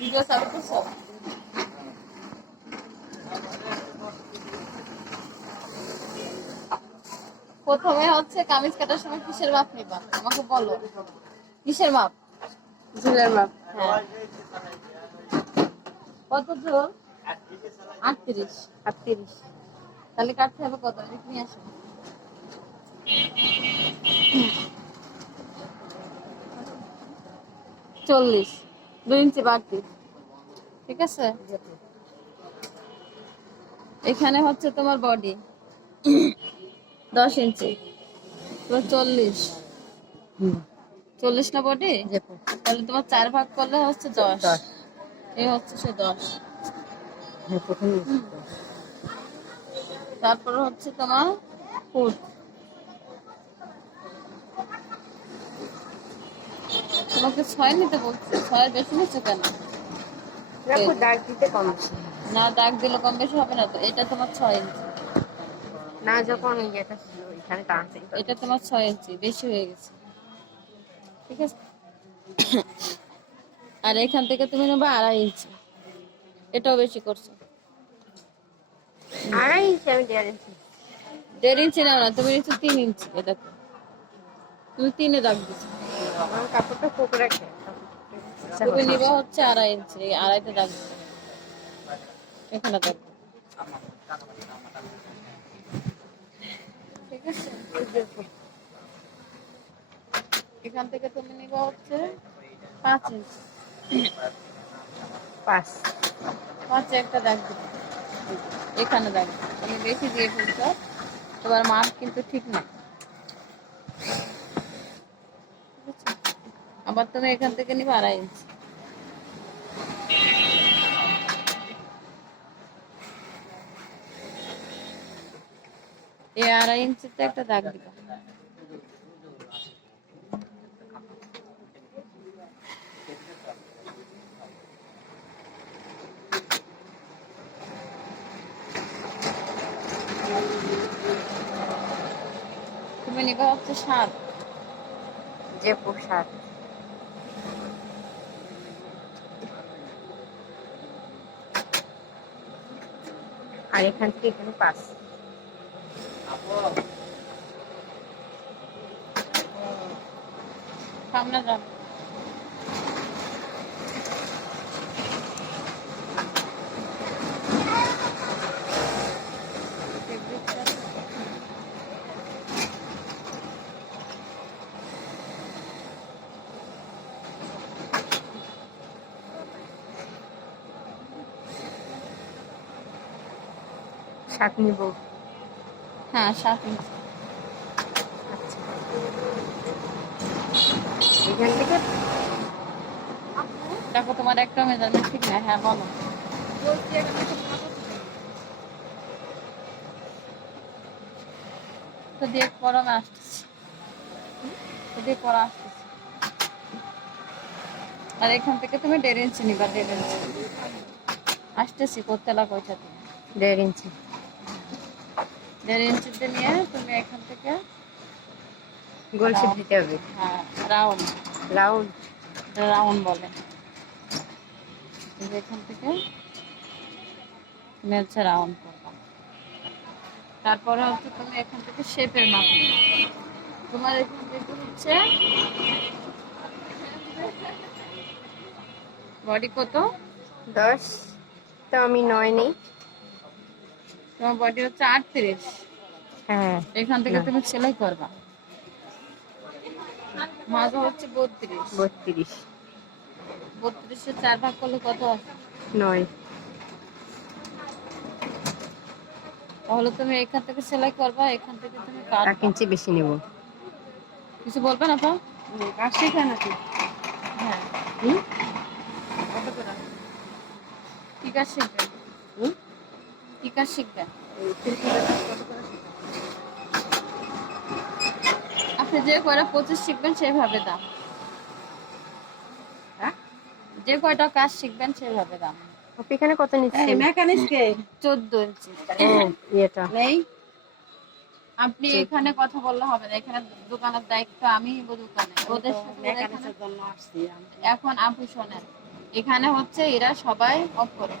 Video চালু করছো? প্রথমে হচ্ছে কামিজ কাটার সময় কিসের মাপ নিবা আমাকে বলো। কিসের মাপ? ঝুলের মাপ। হ্যাঁ। কত ঝোল? 38। 38। তাহলে কাটতে হবে কত? নিয়ে আসো। 40, 2 ইঞ্চি বাড়তি। ঠিক আছে। এখানে হচ্ছে তোমার বডি 10 ইঞ্চি, তোমার 40। 40 না বডি? তাহলে তোমার 4 ভাগ করলে হচ্ছে 10। এই হচ্ছে সে 10। তারপর হচ্ছে তোমার ফুট। তোমাকে 6 নিতে বলছে, 6 বেশি নিচ্ছে কেন? দাগ দিতে কম বেশি না, দাগ দিলে কম বেশি হবে না তো। এটা তোমার 6 ইঞ্চি না, যখন এটা ছিল এখানে টানছে। এটা তোমার 6 ইঞ্চি বেশি হয়ে গেছে। ঠিক আছে। আর এখান থেকে তুমি নেবে 2.5 ইঞ্চি। এটাও বেশি করছো। 2.5 ইঞ্চি, আমি 1.5 ইঞ্চি। 1.5 ইঞ্চি নাও না, তুমি নিচ্ছ 3 ইঞ্চি। এটা তুমি 3-এ দাগ দিচ্ছ। আমার কাপড়টা কোক রাখে। তুমি নিবা হচ্ছে 2.5 ইঞ্চি। 2.5-তে দাগ দিচ্ছ। এখানে দাগ। ঠিক আছে। এখান থেকে তুমি নিবা হচ্ছে 5 ইঞ্চি। 5 একটা দাগ দিবে। এখানে দাগ। তুমি বেশি দিয়ে ফেলছো, তোমার মাপ কিন্তু ঠিক না। আবার তুমি এখান থেকে নিবে 2.5 ইঞ্চি। এই 2.5 ইঞ্চিতে একটা দাগ দিবা। তুমি নিবা হচ্ছে 7। যে পোশাক আর এখান থেকে এখানে 5। সামনে যান। শাক নিব। হ্যাঁ, 7 ইঞ্চি। আচ্ছা, এখান থেকে দেখো তোমার একটা মেজারমেন্ট ঠিক না। হ্যাঁ বলো। তো দিয়ে পরে আমি আসতেছি। দিয়ে পরে আসতেছি। আর এখান থেকে তুমি 1.5 ইঞ্চি নিবা। 1.5 ইঞ্চি আসতেছি। করতে লাগো ওইটা থেকে 1.5 ইঞ্চি। 1.5 ইঞ্চিতে নিয়ে তুমি এখান থেকে গোল শেপ দিতে হবে। হ্যাঁ, রাউন্ড। রাউন্ড। রাউন্ড বলে। এখান থেকে তুমি হচ্ছে রাউন্ড করবা। তারপরে হচ্ছে তুমি এখান থেকে শেপের মাপ নিবে। তোমার এখান থেকে হচ্ছে বডি কত? 10। তো আমি 9 নেই। তোমার বডি হচ্ছে 38। হ্যাঁ, এখান থেকে তুমি সেলাই করবা। মাঝে হচ্ছে 32। 32। 32-এ 4 ভাগ করলে কত আসে? 9। তাহলে তুমি এখান থেকে সেলাই করবা। এখান থেকে তুমি 1 ইঞ্চি বেশি নেব। কিছু বলবে না তো? কাজ শেখা নাকি? হ্যাঁ। কত করে? কি কাজ শিখবেন? কি কাজ শিখবেন? আপনি যে কয়টা 25 শিখবেন সেভাবে দাম। যে কয়টা কাজ শিখবেন সেভাবে দাম। এখানে কত নিচ্ছে? মেকানিক্সকে 14 ইঞ্চি। এটা নেই। আপনি এখানে কথা বললে হবে না। এখানে দোকানের দায়িত্ব আমি নিব। দোকানে ওদের সাথে এখন আপনি শোনেন, এখানে হচ্ছে এরা সবাই অফ করে